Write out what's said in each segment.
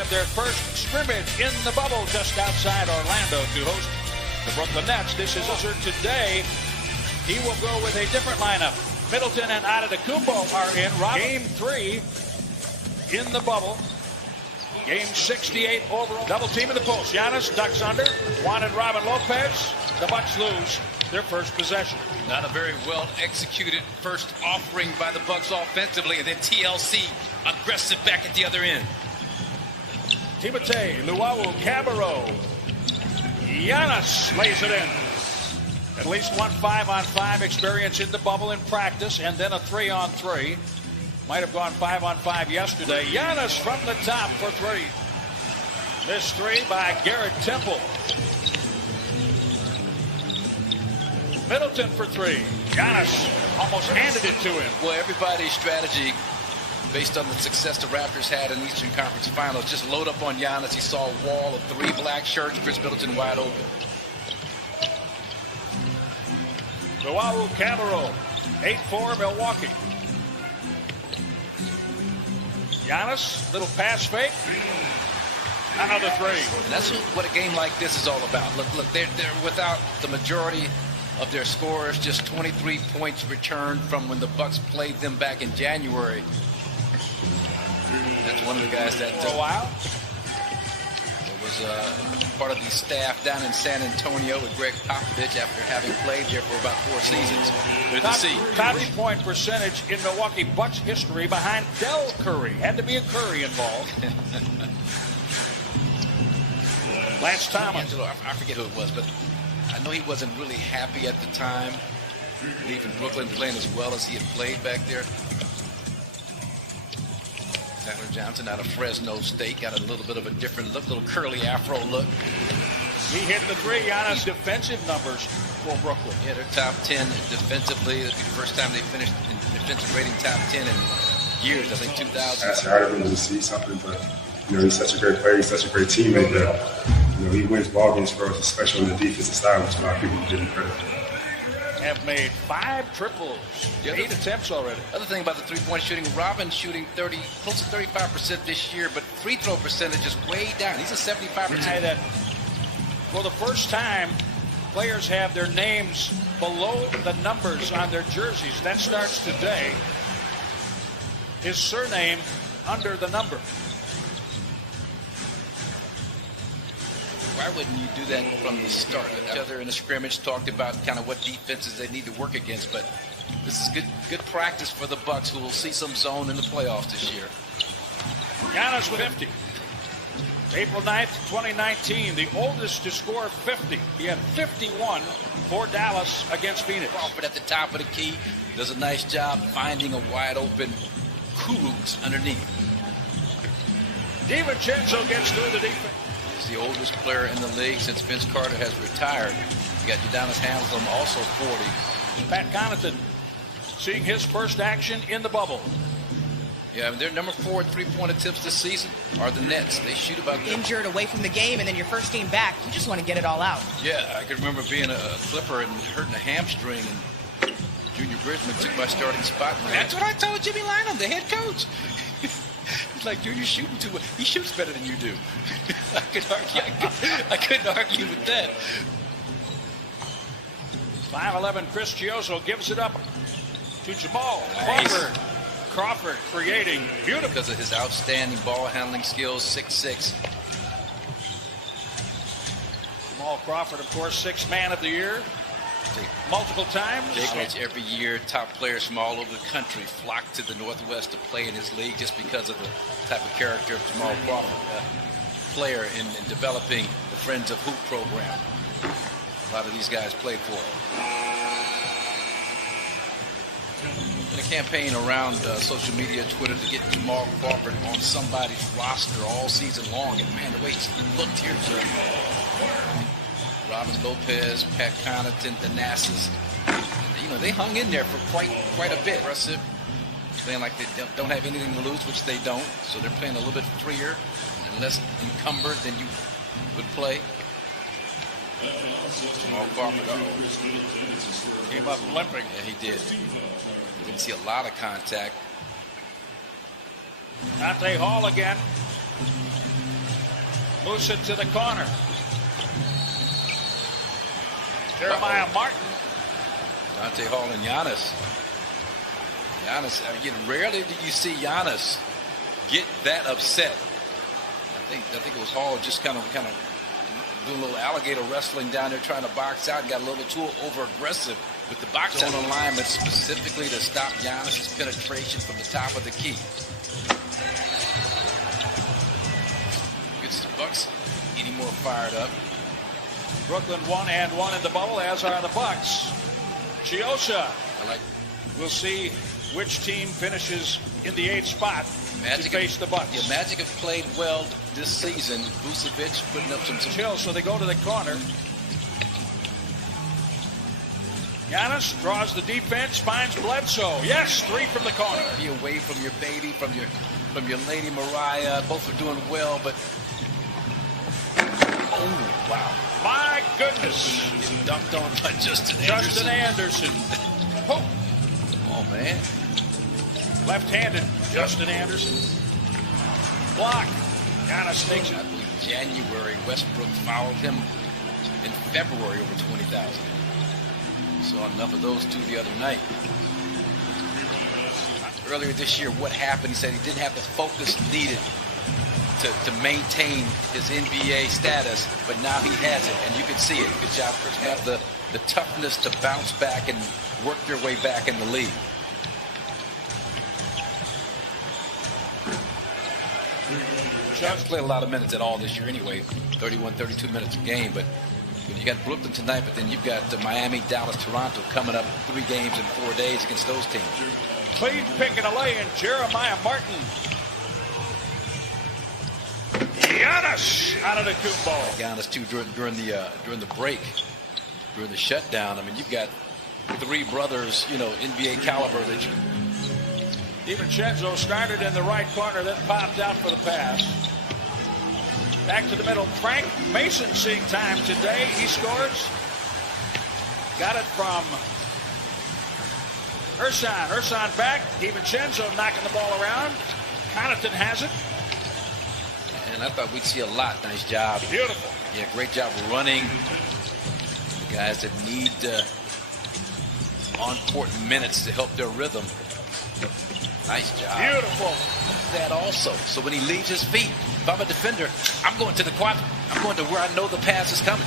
of their first scrimmage in the bubble just outside Orlando to host the Brooklyn Nets. This is Lizard today. He will go with a different lineup. Middleton and Antetokounmpo are in. Game 3 in the bubble. Game 68 overall. Double team in the post. Giannis ducks under. Wanted Robin Lopez. The Bucks lose their first possession. Not a very well executed first offering by the Bucks offensively, and then TLC aggressive back at the other end. Timothé Luwawu-Cabarrot. Giannis lays it in. At least one 5-on-5 experience in the bubble in practice, and then a 3-on-3. Might have gone 5-on-5 yesterday. Giannis from the top for 3. This 3 by Garrett Temple. Middleton for 3. Giannis almost handed it to him. Well, everybody's strategy, based on the success the Raptors had in the Eastern Conference Finals, just load up on Giannis. He saw a wall of 3 black shirts. Chris Middleton wide open. Luwawu-Cabarrot, 8-4 Milwaukee. Giannis, little pass fake. Another 3. And that's what a game like this is all about. Look, they're without the majority of their scorers, just 23 points returned from when the Bucks played them back in January. That's one of the guys that for a while was part of the staff down in San Antonio with Greg Popovich after having played there for about 4 seasons. Good to see. Top 3-point percentage in Milwaukee Bucks history behind Del Curry. Had to be a Curry involved. Lance Thomas. I forget who it was, but I know he wasn't really happy at the time leaving Brooklyn, playing as well as he had played back there. Tyler Johnson out of Fresno State got a little bit of a different look, little curly afro look. He hit the 3. Giannis defensive numbers for Brooklyn. Yeah, they're top 10 defensively. It'll be the first time they finished in defensive rating top 10 in years. I think 2000. That's hard of him to see something, but he's such a great player. He's such a great teammate that he wins ball games for us, especially on the defensive side, which a lot of people give him credit for. Have made 5 triples, 8 attempts already. Other thing about the 3-point shooting, Robin shooting close to 35% this year, but free throw percentage is way down. He's a 75%. That for the first time, players have their names below the numbers on their jerseys. That starts today. His surname under the number. Why wouldn't you do that from the start? Each other in a scrimmage talked about kind of what defenses they need to work against, but this is good practice for the Bucks, who will see some zone in the playoffs this year. Giannis with 50. April 9th, 2019, the oldest to score 50. He had 51 for Dallas against Phoenix. Crawford at the top of the key does a nice job finding a wide open Kuz underneath. DiVincenzo gets through the defense. He's the oldest player in the league since Vince Carter has retired. You got Udonis Haslem, also 40. Pat Connaughton seeing his first action in the bubble. Yeah, I mean, their number 4 3-point attempts this season are the Nets. They shoot about injured away from the game, and then your first game back, you just want to get it all out. Yeah, I can remember being a Clipper and hurting a hamstring, and Junior Bridgman took my starting spot. That's what I told Jimmy Lynam, the head coach. He's like, Junior's shooting too well. He shoots better than you do. I couldn't argue with that. 5'11" Chris Chioso gives it up to Jamal Crawford creating beautiful. Because of his outstanding ball handling skills, 6'6". Jamal Crawford, of course, 6th man of the year. Multiple times. Every year, top players from all over the country flock to the Northwest to play in his league just because of the type of character of Jamal Crawford, player in developing the Friends of Hoop program. A lot of these guys played for him. In a campaign around social media, Twitter, to get Jamal Crawford on somebody's roster all season long, and man, the way he looked here, sir. Robin Lopez, Pat Connaughton, the Nasses. They hung in there for quite a bit. Impressive. Playing like they don't have anything to lose, which they don't. So they're playing a little bit freer and less encumbered than you would play. Jamal Crawford came up limping. Yeah, he did. Didn't see a lot of contact. Dante Hall again. Moves it to the corner. Jeremiah Martin. Dante Hall and Giannis. Giannis, rarely do you see Giannis get that upset. I think it was Hall just kind of doing a little alligator wrestling down there, trying to box out, and got a little too over aggressive with the box out alignment specifically to stop Giannis's penetration from the top of the key. Gets the Bucks getting more fired up. Brooklyn 1-1 in the bubble, as are the Bucks. Chiosa. We'll see which team finishes in the 8th spot to face the Bucks. Yeah, Magic have played well this season. Vucevic putting up some chill, so they go to the corner. Giannis draws the defense, finds Bledsoe. Yes, 3 from the corner. Be away from your baby, from your lady Mariah. Both are doing well, but oh wow. My goodness. Getting dunked on by Justin Anderson. Oh, man. Left-handed Justin Anderson. Block. Giannis takes it. I believe January, Westbrook fouled him in February over 20,000. Saw enough of those two the other night. Earlier this year, what happened? He said he didn't have the focus needed to maintain his NBA status, but now he has it, and you can see it. Good job, Chris. Have the toughness to bounce back and work your way back in the league. Chubb's played a lot of minutes at all this year anyway, 31, 32 minutes a game, but you got Brooklyn tonight, but then you've got Miami, Dallas, Toronto coming up 3 games in 4 days against those teams. Clean pick and a lay in Jeremiah Martin. Giannis Antetokounmpo. Giannis too during the break, during the shutdown. I mean, you've got 3 brothers, NBA caliber that you. DiVincenzo started in the right corner, then popped out for the pass. Back to the middle. Frank Mason seeing time today. He scores. Got it from Ersan. Ersan back. DiVincenzo knocking the ball around. Connaughton has it. And I thought we'd see a lot. Nice job. Beautiful. Yeah, great job of running. The guys that need on-court minutes to help their rhythm. Nice job. Beautiful. That also. So when he leaves his feet, if I'm a defender, I'm going to the quadrant. I'm going to where I know the pass is coming.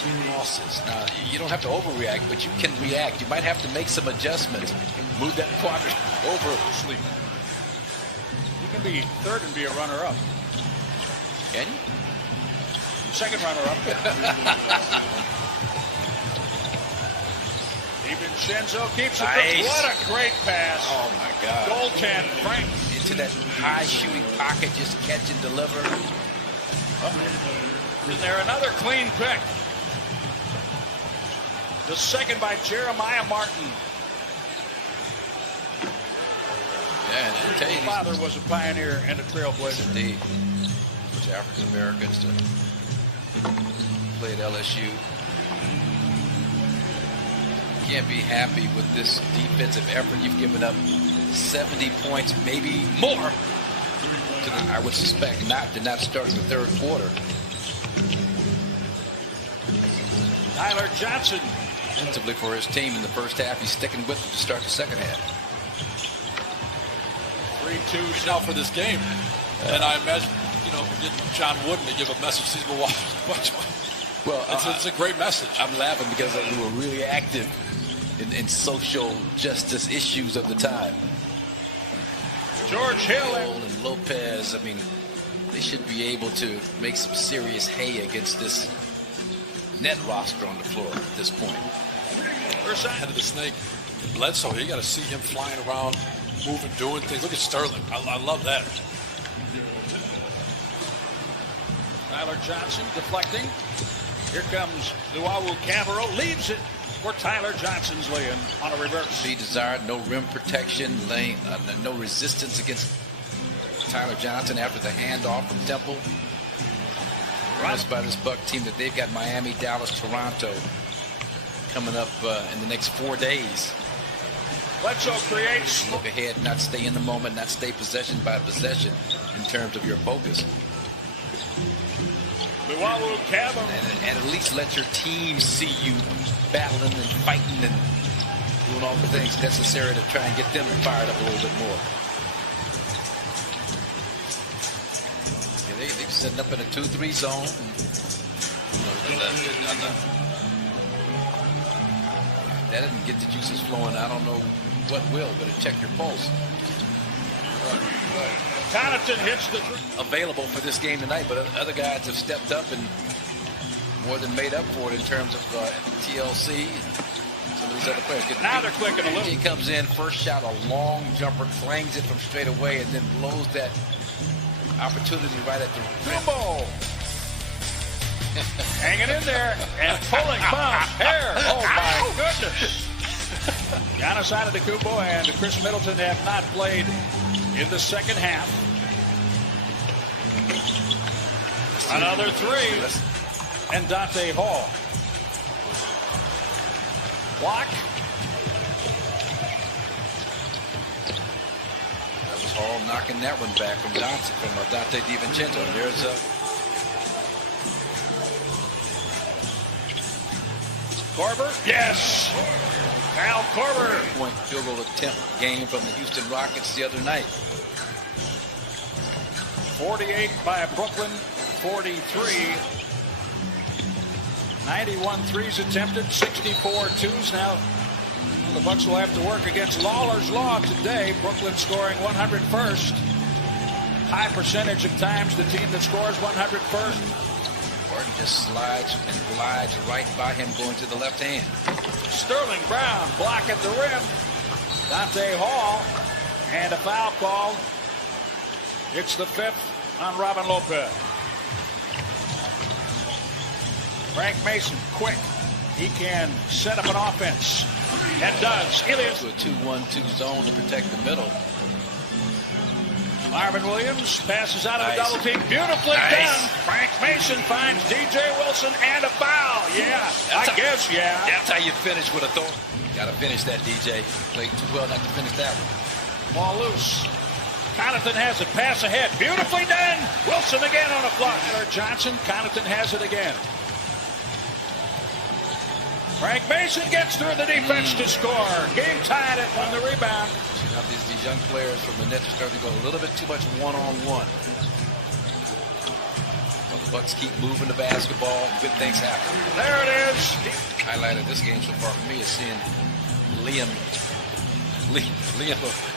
2 losses. Now, you don't have to overreact, but you can react. You might have to make some adjustments. Move that quadrant over. Sleep. You can be third and be a runner-up. Can you? Second runner-up. DiVincenzo keeps it. Nice. What a great pass. Oh, my God. Goaltend, Frank. Into that high-shooting pocket, just catch and deliver. Is there another clean pick? The second by Jeremiah Martin. Yeah, and I tell you, his father was a pioneer and a trailblazer. Indeed. Which African Americans to play at LSU. Can't be happy with this defensive effort. You've given up 70 points, maybe more. I would suspect did not start in the 3rd quarter. Tyler Johnson. Defensively for his team in the first half, he's sticking with them to start the second half. 3-2 now for this game. And I imagine, John Wooden to give a message. He's going to watch. Well, it's a great message. I'm laughing because they were really active in social justice issues of the time. George Hill and Lopez, I mean, they should be able to make some serious hay against this net roster on the floor at this point. First head of the snake, Bledsoe, you got to see him flying around, moving, doing things. Look at Sterling. I love that. Tyler Johnson deflecting. Here comes Luau Cabarro. Leaves it for Tyler Johnson's lay-in on a reverse. Be desired, no rim protection, no resistance against Tyler Johnson after the handoff from Temple. Runs by this Buck team that they've got Miami, Dallas, Toronto coming up in the next 4 days. Bledsoe creates. Look ahead, not stay in the moment, not stay possession by possession. in terms of your focus. And at least let your team see you battling and fighting and doing all the things necessary to try and get them fired up a little bit more. Yeah, they're setting up in a 2-3 zone. That didn't get the juices flowing. I don't know what will, but it check your pulse. Connaughton hits the available for this game tonight, but other guys have stepped up and more than made up for it in terms of TLC. Some of these other players. Now they're clicking a little. He comes in, first shot, a long jumper, clangs it from straight away, and then blows that opportunity right at the Kumbo. Hanging in there and pulling Bob hair. Oh my goodness. Giannis Antetokounmpo and Chris Middleton have not played in the second half. Another three. And Dante Hall. Block. That was Hall knocking that one back from Dante DiVincenzo. And there's Korver. Yes. Al Korver. Point field goal attempt game from the Houston Rockets the other night. 48 by Brooklyn, 43. 91 threes attempted, 64 twos. Now the Bucks will have to work against Lawler's Law today. Brooklyn scoring 101st. High percentage of times the team that scores 101st. Barton just slides and glides right by him going to the left hand. Sterling Brown block at the rim. Dante Hall and a foul call. It's the fifth on Robin Lopez. Frank Mason, quick. He can set up an offense. And does. Ilias. To a 2-1-2 zone to protect the middle. Marvin Williams passes out of a double team. Beautifully done. Frank Mason finds DJ Wilson and a foul. Yeah, yeah. That's how you finish with authority. Got to finish that, DJ. Played too well not to finish that one. Ball loose. Connaughton has it. Pass ahead. Beautifully done. Wilson again on a flush. Johnson. Connaughton has it again. Frank Mason gets through the defense to score. Game tied at on the rebound. Now these young players from the Nets are starting to go a little bit too much one-on-one. The Bucks keep moving the basketball, and good things happen. There it is. Highlight of this game so far for me is seeing Liam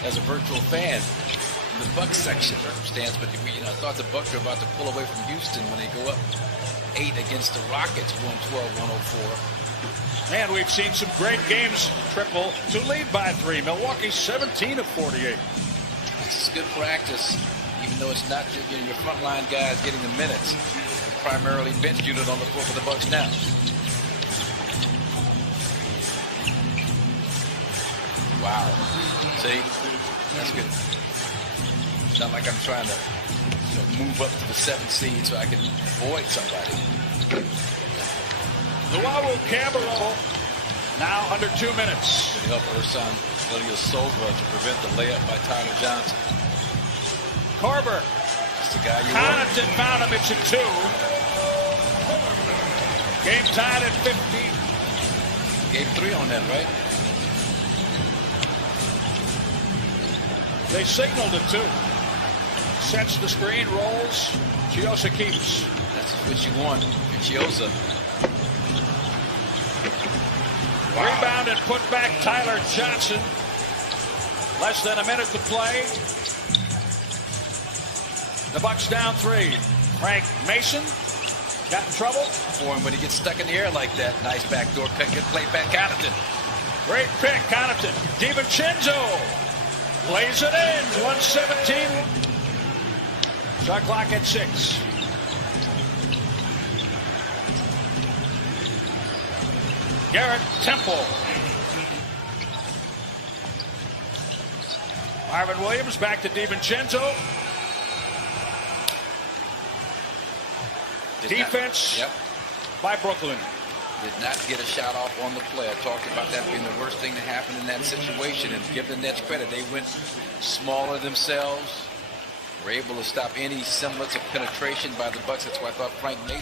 as a virtual fan in the Bucks section stands. But I thought the Bucks were about to pull away from Houston when they go up 8 against the Rockets, 112-104. And we've seen some great games. Triple to lead by 3. Milwaukee 17 of 48. This is good practice, even though it's not your frontline guys getting the minutes. The primarily bench unit on the floor for the Bucks now. Wow. See? That's good. It's not like I'm trying to move up to the 7th seed so I can avoid somebody. Luau Cabarro now under 2 minutes. Help Ersan Ilyasova to prevent the layup by Tyler Johnson. Korver. That's the guy you want. Connaughton found him. It's a 2. Game tied at 50. Game 3 on that, right? They signaled it 2. Sets the screen, rolls. Chiosa keeps. That's what you want. Chiosa. Wow. Rebound and put back Tyler Johnson. Less than a minute to play. The Bucks down 3. Frank Mason got in trouble. For him when he gets stuck in the air like that. Nice backdoor pick. Good play back Connaughton. Great pick, Connaughton. DiVincenzo plays it in. 117. Shot clock at 6. Garrett Temple. Marvin Williams back to DiVincenzo. Defense by Brooklyn. Did not get a shot off on the play. I talked about that being the worst thing to happen in that situation, and give the Nets credit. They went smaller themselves, were able to stop any semblance of penetration by the Bucks. That's why I thought Frank Mason